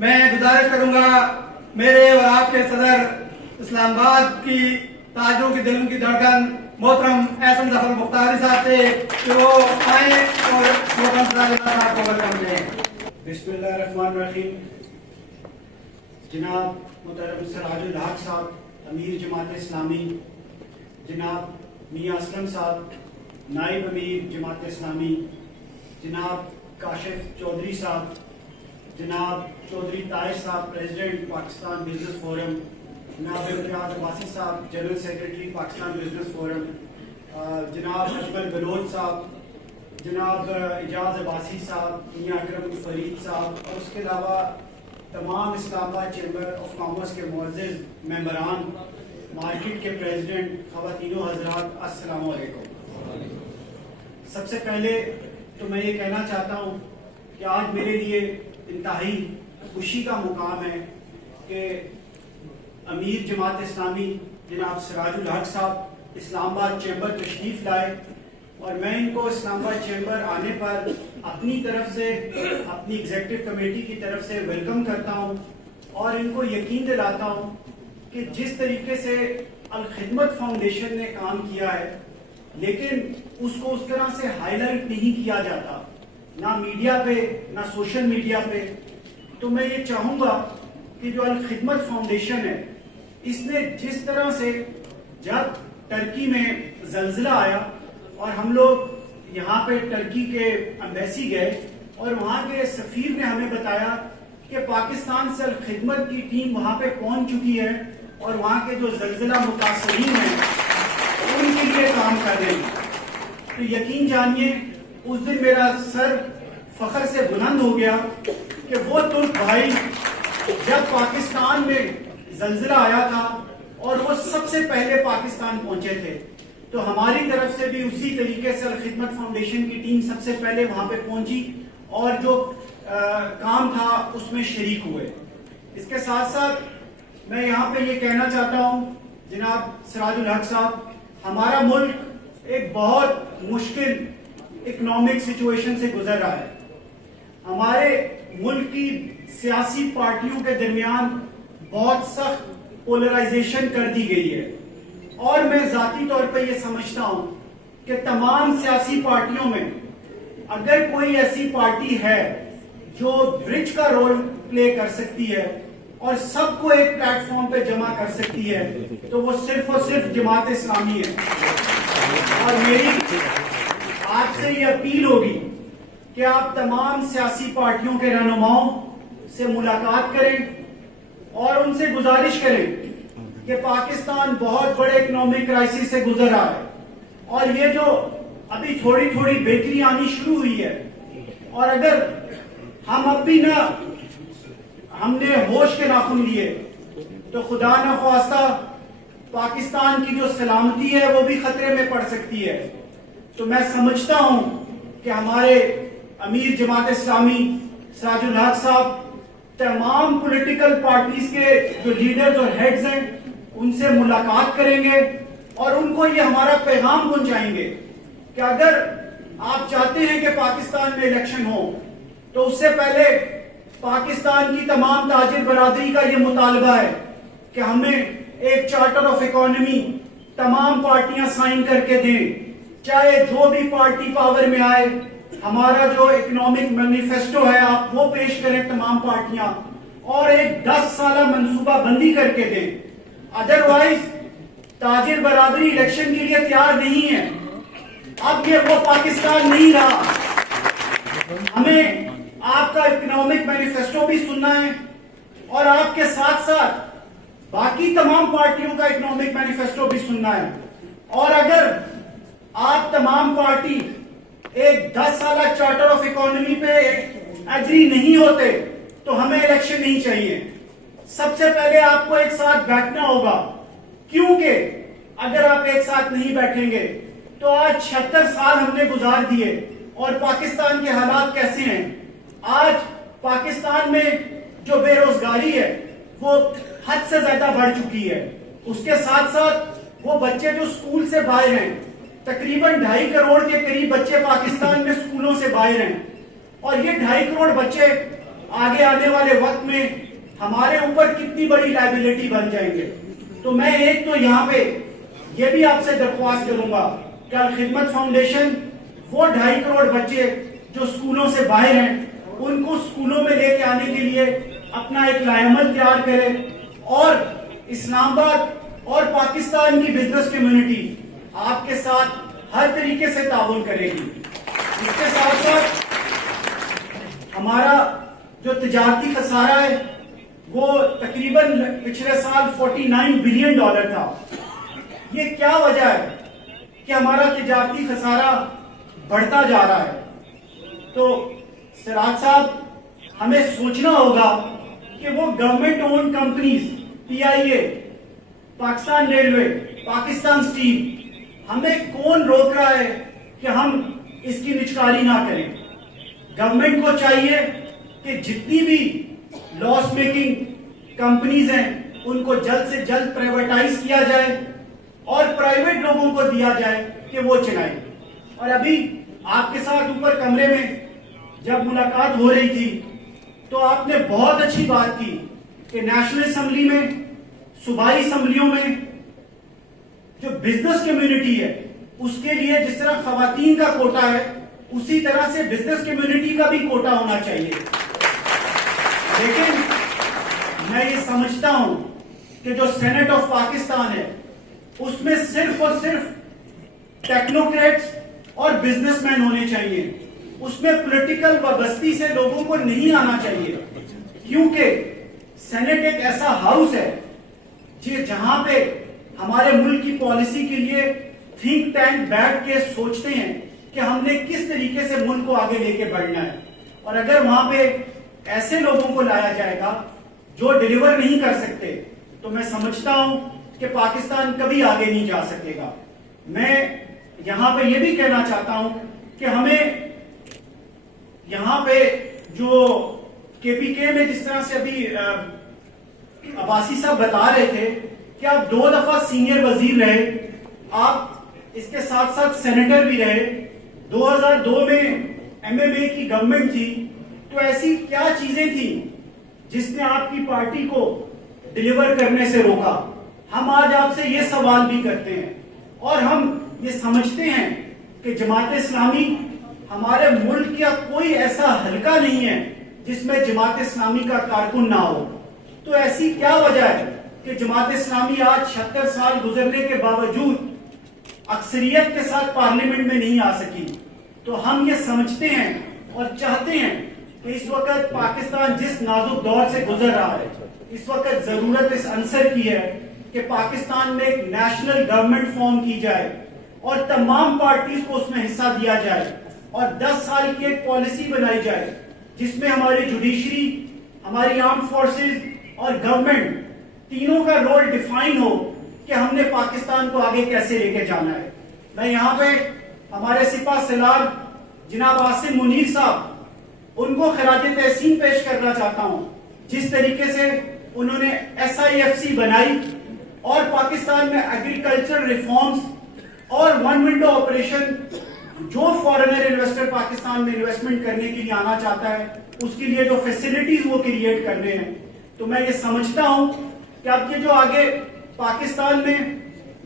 میں گزارش کروں گا میرے اور آپ کے صدر اسلام آباد کی تاجروں کی دلوں کی دھڑکن محترم احسن ظفر مختاری صاحب سے کہ وہ آئیں اور محترم صاحب کو ویلکم دیں. بسم اللہ الرحمن الرحیم. جناب محترم سراج الحق صاحب امیر جماعت اسلامی، جناب میاں اسلم صاحب نائب امیر جماعت اسلامی، جناب کاشف چودھری صاحب، جناب چودھری طاہر صاحب پریزیڈنٹ پاکستان بزنس فورم، جناب امتیاز عباسی صاحب general secretary Pakistan business forum, جناب اجمل بلوچ صاحب، جناب اجاز عباسی صاحب، میاں اکرم فرید صاحب، اور اس کے علاوہ تمام اسلام آباد چیمبر آف کامرس کے معزز ممبران، مارکیٹ کے پریزیڈنٹ، خواتین و حضرات، السلام علیکم. سب سے پہلے تو میں یہ کہنا چاہتا ہوں کہ آج میرے لیے انتہائی خوشی کا مقام ہے کہ امیر جماعت اسلامی جناب سراج الحق صاحب اسلام آباد چیمبر تشریف لائے، اور میں ان کو اسلام آباد چیمبر آنے پر اپنی طرف سے، اپنی ایگزیکٹو کمیٹی کی طرف سے ویلکم کرتا ہوں، اور ان کو یقین دلاتا ہوں کہ جس طریقے سے الخدمت فاؤنڈیشن نے کام کیا ہے، لیکن اس کو اس طرح سے ہائی لائٹ نہیں کیا جاتا، نہ میڈیا پہ نہ سوشل میڈیا پہ. تو میں یہ چاہوں گا کہ جو الخدمت فاؤنڈیشن ہے، اس نے جس طرح سے جب ٹرکی میں زلزلہ آیا اور ہم لوگ یہاں پہ ٹرکی کے ایمبیسی گئے، اور وہاں کے سفیر نے ہمیں بتایا کہ پاکستان سے الخدمت کی ٹیم وہاں پہ پہنچ چکی ہے اور وہاں کے جو زلزلہ متاثرین ہیں ان کے لیے کام کر رہے ہیں. تو یقین جانیے اس دن میرا سر فخر سے بلند ہو گیا کہ وہ ترک بھائی جب پاکستان میں زلزلہ آیا تھا اور وہ سب سے پہلے پاکستان پہنچے تھے، تو ہماری طرف سے بھی اسی طریقے سے الخدمت فاؤنڈیشن کی ٹیم سب سے پہلے وہاں پہ پہنچی اور جو کام تھا اس میں شریک ہوئے. اس کے ساتھ ساتھ میں یہاں پہ یہ کہنا چاہتا ہوں جناب سراج الحق صاحب، ہمارا ملک ایک بہت مشکل اکنامک سچویشن سے گزر رہا ہے. ہمارے ملک کی سیاسی پارٹیوں کے درمیان بہت سخت پولرائزیشن کر دی گئی ہے، اور میں ذاتی طور پہ یہ سمجھتا ہوں کہ تمام سیاسی پارٹیوں میں اگر کوئی ایسی پارٹی ہے جو برج کا رول پلے کر سکتی ہے اور سب کو ایک پلیٹ فارم پہ جمع کر سکتی ہے، تو وہ صرف اور صرف جماعت اسلامی ہے. اور میری آپ سے یہ اپیل ہوگی کہ آپ تمام سیاسی پارٹیوں کے رہنماؤں سے ملاقات کریں اور ان سے گزارش کریں کہ پاکستان بہت بڑے اکنامک کرائسس سے گزر رہا ہے، اور یہ جو ابھی تھوڑی تھوڑی بہتری آنی شروع ہوئی ہے، اور اگر ہم اب بھی نہ ہم نے ہوش کے ناخن لیے تو خدا نہ خواستہ پاکستان کی جو سلامتی ہے وہ بھی خطرے میں پڑ سکتی ہے. تو میں سمجھتا ہوں کہ ہمارے امیر جماعت اسلامی سراج الحق صاحب تمام پولیٹیکل پارٹیز کے جو لیڈرز اور ہیڈز ہیں ان سے ملاقات کریں گے اور ان کو یہ ہمارا پیغام پہنچائیں گے کہ اگر آپ چاہتے ہیں کہ پاکستان میں الیکشن ہو تو اس سے پہلے پاکستان کی تمام تاجر برادری کا یہ مطالبہ ہے کہ ہمیں ایک چارٹر آف اکانومی تمام پارٹیاں سائن کر کے دیں، چاہے جو بھی پارٹی پاور میں آئے. ہمارا جو اکنامک مینیفیسٹو ہے آپ وہ پیش کریں تمام پارٹیاں، اور ایک 10 سالہ منصوبہ بندی کر کے دیں. ادروائز تاجر برادری الیکشن کے لیے تیار نہیں ہے. اب یہ وہ پاکستان نہیں رہا. ہمیں آپ کا اکنامک مینیفیسٹو بھی سننا ہے، اور آپ کے ساتھ ساتھ باقی تمام پارٹیوں کا اکنامک مینیفیسٹو بھی سننا ہے. اور اگر آپ تمام پارٹی ایک 10 سالہ چارٹر آف اکانومی پہ ایگری نہیں ہوتے تو ہمیں الیکشن نہیں چاہیے. سب سے پہلے آپ کو ایک ساتھ بیٹھنا ہوگا، کیونکہ اگر آپ ایک ساتھ نہیں بیٹھیں گے تو آج 76 سال ہم نے گزار دیے، اور پاکستان کے حالات کیسے ہیں. آج پاکستان میں جو بے روزگاری ہے وہ حد سے زیادہ بڑھ چکی ہے. اس کے ساتھ ساتھ وہ بچے جو اسکول سے باہر ہیں، تقریباً 2.5 کروڑ کے قریب بچے پاکستان میں اسکولوں سے باہر ہیں، اور یہ 2.5 کروڑ بچے آگے آنے والے وقت میں ہمارے اوپر کتنی بڑی لائبلٹی بن جائیں گے. تو میں ایک تو یہاں پہ یہ بھی آپ سے درخواست کروں گا کہ الخدمت فاؤنڈیشن وہ 2.5 کروڑ بچے جو اسکولوں سے باہر ہیں ان کو اسکولوں میں لے کے آنے کے لیے اپنا ایک لائحہ تیار کرے, اور اسلام آباد اور پاکستان کی بزنس کمیونٹی آپ کے ساتھ ہر طریقے سے تعاون کرے گی. اس کے ساتھ ساتھ ہمارا جو تجارتی خسارہ ہے وہ تقریباً پچھلے سال $49 بلین تھا. یہ کیا وجہ ہے کہ ہمارا تجارتی خسارہ بڑھتا جا رہا ہے؟ تو سراج صاحب ہمیں سوچنا ہوگا کہ وہ government own companies PIA, Pakistan railway, Pakistan steel, ہمیں کون روک رہا ہے کہ ہم اس کی نچکاری نہ کریں؟ گورنمنٹ کو چاہیے کہ جتنی بھی لاس میکنگ کمپنیز ہیں ان کو جلد سے جلد پرائیویٹائز کیا جائے اور پرائیویٹ لوگوں کو دیا جائے کہ وہ چلائیں. اور ابھی آپ کے ساتھ اوپر کمرے میں جب ملاقات ہو رہی تھی تو آپ نے بہت اچھی بات کی کہ نیشنل اسمبلی میں, صوبائی اسمبلیوں میں جو بزنس کمیونٹی ہے اس کے لیے جس طرح خواتین کا کوٹا ہے اسی طرح سے بزنس کمیونٹی کا بھی کوٹا ہونا چاہیے. لیکن میں یہ سمجھتا ہوں کہ جو سینٹ آف پاکستان ہے اس میں صرف اور صرف ٹیکنوکریٹس اور بزنس مین ہونے چاہیے. اس میں پولیٹیکل وابستی سے لوگوں کو نہیں آنا چاہیے, کیونکہ سینٹ ایک ایسا ہاؤس ہے جہاں پہ ہمارے ملک کی پالیسی کے لیے تھنک ٹینک بیٹھ کے سوچتے ہیں کہ ہم نے کس طریقے سے ملک کو آگے لے کے بڑھنا ہے. اور اگر وہاں پہ ایسے لوگوں کو لایا جائے گا جو ڈیلیور نہیں کر سکتے تو میں سمجھتا ہوں کہ پاکستان کبھی آگے نہیں جا سکے گا. میں یہاں پہ یہ بھی کہنا چاہتا ہوں کہ ہمیں یہاں پہ جو KPK میں جس طرح سے ابھی عباسی صاحب بتا رہے تھے کہ آپ 2 دفعہ سینئر وزیر رہے, آپ اس کے ساتھ ساتھ سینیٹر بھی رہے, 2002 میں MMA کی گورنمنٹ تھی, تو ایسی کیا چیزیں تھیں جس نے آپ کی پارٹی کو ڈیلیور کرنے سے روکا؟ ہم آج آپ سے یہ سوال بھی کرتے ہیں اور ہم یہ سمجھتے ہیں کہ جماعت اسلامی ہمارے ملک کا کوئی ایسا حلقہ نہیں ہے جس میں جماعت اسلامی کا کارکن نہ ہو. تو ایسی کیا وجہ ہے کہ جماعت اسلامی آج 76 سال گزرنے کے باوجود اکثریت کے ساتھ پارلیمنٹ میں نہیں آ سکی؟ تو ہم یہ سمجھتے ہیں اور چاہتے ہیں کہ اس وقت پاکستان جس نازک دور سے گزر رہا ہے, اس وقت ضرورت اس عنصر کی ہے کہ پاکستان میں ایک نیشنل گورنمنٹ فارم کی جائے اور تمام پارٹیز کو اس میں حصہ دیا جائے اور 10 سال کی ایک پالیسی بنائی جائے جس میں ہماری جوڈیشری, ہماری آرم فورسز اور گورنمنٹ تینوں کا رول ڈیفائن ہو کہ ہم نے پاکستان کو آگے کیسے لے کے جانا ہے. میں یہاں پہ ہمارے سپاہ سالار جناب عاصم منیر صاحب ان کو خراج تحسین پیش کرنا چاہتا ہوں. جس طریقے سے انہوں نے SIFC بنائی اور پاکستان میں ایگریکلچر ریفارمز اور 1 ونڈو آپریشن, جو فارنر انویسٹر پاکستان میں انویسٹمنٹ کرنے کے لیے آنا چاہتا ہے اس کے لیے جو فیسلٹیز وہ کریٹ کرنے ہیں. تو میں یہ سمجھتا ہوں کہ اب یہ جو آگے پاکستان میں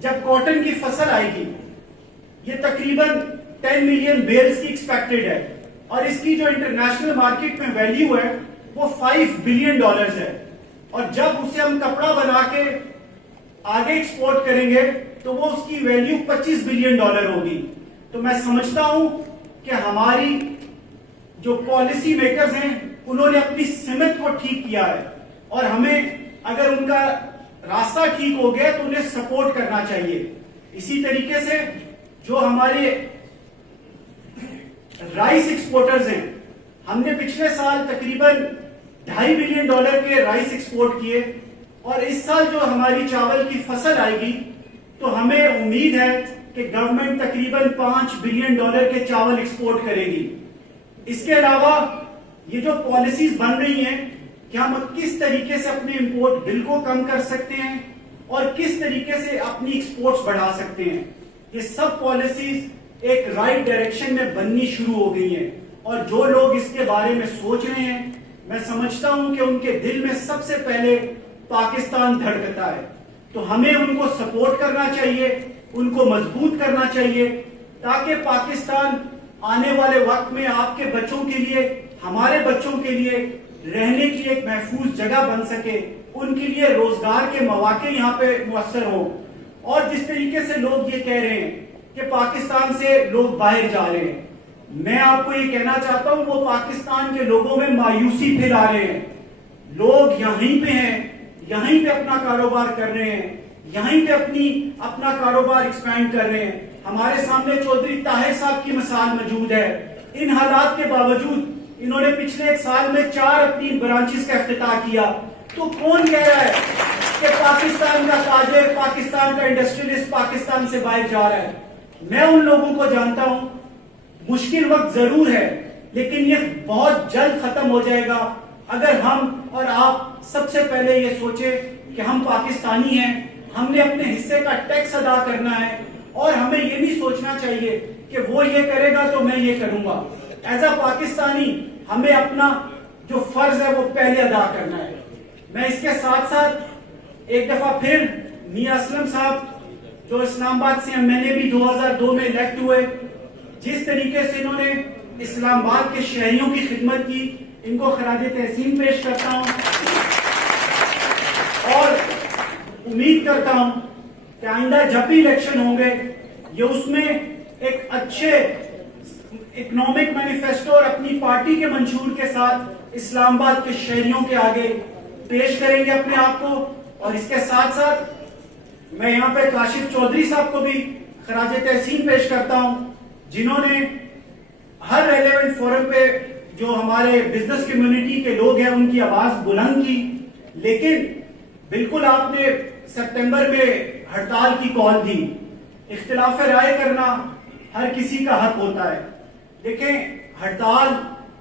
جب کاٹن کی فصل آئے گی یہ تقریباً 10 ملین بیلز کی ایکسپیکٹڈ ہے اور اس کی جو انٹرنیشنل مارکیٹ میں ویلیو ہے وہ $5 بلین ہے, اور جب اسے ہم کپڑا بنا کے آگے ایکسپورٹ کریں گے تو وہ اس کی ویلیو $25 بلین ہوگی. تو میں سمجھتا ہوں کہ ہماری جو پالیسی میکرز ہیں انہوں نے اپنی سمت کو ٹھیک کیا ہے اور ہمیں اگر ان کا راستہ ٹھیک ہو گیا تو انہیں سپورٹ کرنا چاہیے. اسی طریقے سے جو ہمارے رائس ایکسپورٹرز ہیں, ہم نے پچھلے سال تقریباً $2.5 بلین کے رائس ایکسپورٹ کیے اور اس سال جو ہماری چاول کی فصل آئے گی تو ہمیں امید ہے کہ گورنمنٹ تقریباً $5 بلین کے چاول ایکسپورٹ کرے گی. اس کے علاوہ یہ جو پالیسیز بن رہی ہیں کہ ہم کس طریقے سے اپنے امپورٹ بل کو کم کر سکتے ہیں اور کس طریقے سے اپنی ایکسپورٹس بڑھا سکتے ہیں, یہ سب پالیسیز ایک رائٹ ڈائریکشن میں بننی شروع ہو گئی ہیں اور جو لوگ اس کے بارے میں سوچ رہے ہیں میں سمجھتا ہوں کہ ان کے دل میں سب سے پہلے پاکستان دھڑکتا ہے. تو ہمیں ان کو سپورٹ کرنا چاہیے, ان کو مضبوط کرنا چاہیے, تاکہ پاکستان آنے والے وقت میں آپ کے بچوں کے لیے, ہمارے بچوں کے لیے رہنے کی ایک محفوظ جگہ بن سکے, ان کے لیے روزگار کے مواقع یہاں پہ میسر ہوں. اور جس طریقے سے لوگ یہ کہہ رہے ہیں کہ پاکستان سے لوگ باہر جا رہے ہیں, میں آپ کو یہ کہنا چاہتا ہوں وہ پاکستان کے لوگوں میں مایوسی پھیلا رہے ہیں. لوگ یہیں پہ ہیں, یہیں پہ اپنا کاروبار کر رہے ہیں, یہیں پہ اپنا کاروبار ایکسپینڈ کر رہے ہیں. ہمارے سامنے چودھری طاہر صاحب کی مثال موجود ہے. ان حالات کے باوجود انہوں نے پچھلے 1 سال میں 4 اپنی برانچز کا افتتاح کیا. تو کون کہہ رہا ہے کہ پاکستان کا تاجر, پاکستان کا انڈسٹریلسٹ پاکستان سے باہر جا رہا ہے؟ میں ان لوگوں کو جانتا ہوں. مشکل وقت ضرور ہے, لیکن یہ بہت جلد ختم ہو جائے گا اگر ہم اور آپ سب سے پہلے یہ سوچیں کہ ہم پاکستانی ہیں, ہم نے اپنے حصے کا ٹیکس ادا کرنا ہے, اور ہمیں یہ نہیں سوچنا چاہیے کہ وہ یہ کرے گا تو میں یہ کروں گا. ایز اے پاکستانی ہمیں اپنا جو فرض ہے وہ پہلے ادا کرنا ہے. میں اس کے ساتھ ساتھ ایک دفعہ پھر میاں اسلم صاحب جو اسلام آباد سے میں نے بھی 2002 میں الیکٹ ہوئے, جس طریقے سے انہوں نے اسلام آباد کے شہریوں کی خدمت کی, ان کو خراج تحسین پیش کرتا ہوں, اور امید کرتا ہوں کہ آئندہ جب بھی الیکشن ہوں گے یہ اس میں ایک اچھے اکنامک مینیفیسٹو اور اپنی پارٹی کے منشور کے ساتھ اسلام آباد کے شہریوں کے آگے پیش کریں گے اپنے آپ کو. اور اس کے ساتھ ساتھ میں یہاں پہ کاشف چودھری صاحب کو بھی خراج تحسین پیش کرتا ہوں, جنہوں نے ہر ریلیونٹ فورم پہ جو ہمارے بزنس کمیونٹی کے لوگ ہیں ان کی آواز بلند کی. لیکن بالکل آپ نے سپٹمبر میں ہڑتال کی کال دی. اختلاف رائے کرنا ہر کسی کا حق ہوتا ہے. دیکھیں, ہڑتال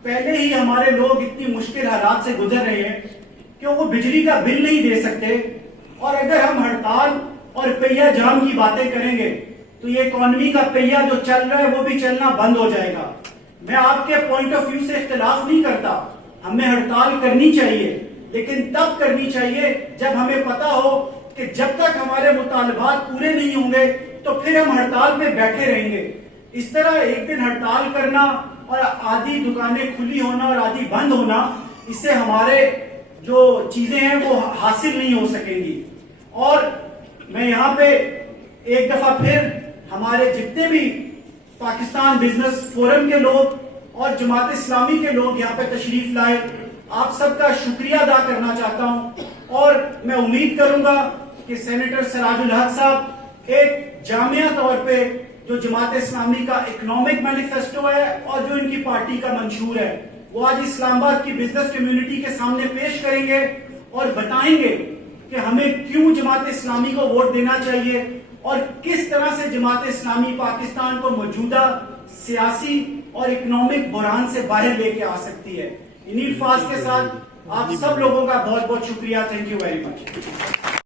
پہلے ہی ہمارے لوگ اتنی مشکل حالات سے گزر رہے ہیں کہ وہ بجلی کا بل نہیں دے سکتے, اور اگر ہم ہڑتال اور پہیہ جام کی باتیں کریں گے تو یہ اکانومی کا پہیہ جو چل رہا ہے وہ بھی چلنا بند ہو جائے گا. میں آپ کے پوائنٹ آف ویو سے اختلاف نہیں کرتا, ہمیں ہڑتال کرنی چاہیے, لیکن تب کرنی چاہیے جب ہمیں پتا ہو کہ جب تک ہمارے مطالبات پورے نہیں ہوں گے تو پھر ہم ہڑتال میں بیٹھے رہیں گے. اس طرح ایک دن ہڑتال کرنا اور آدھی دکانیں کھلی ہونا اور آدھی بند ہونا, اس سے ہمارے جو چیزیں ہیں وہ حاصل نہیں ہو سکیں گی. اور میں یہاں پہ ایک دفعہ پھر ہمارے جتنے بھی پاکستان بزنس فورم کے لوگ اور جماعت اسلامی کے لوگ یہاں پہ تشریف لائے, آپ سب کا شکریہ ادا کرنا چاہتا ہوں. اور میں امید کروں گا کہ سینیٹر سراج الحق صاحب ایک جامعہ طور پہ جو جماعت اسلامی کا اکنامک مینیفیسٹو ہے اور جو ان کی پارٹی کا منشور ہے وہ آج اسلام آباد کی بزنس کمیونٹی کے سامنے پیش کریں گے اور بتائیں گے کہ ہمیں کیوں جماعت اسلامی کو ووٹ دینا چاہیے, اور کس طرح سے جماعت اسلامی پاکستان کو موجودہ سیاسی اور اکنامک بحران سے باہر لے کے آ سکتی ہے. انہی الفاظ کے ساتھ آپ سب لوگوں کا بہت بہت شکریہ. Thank you very much.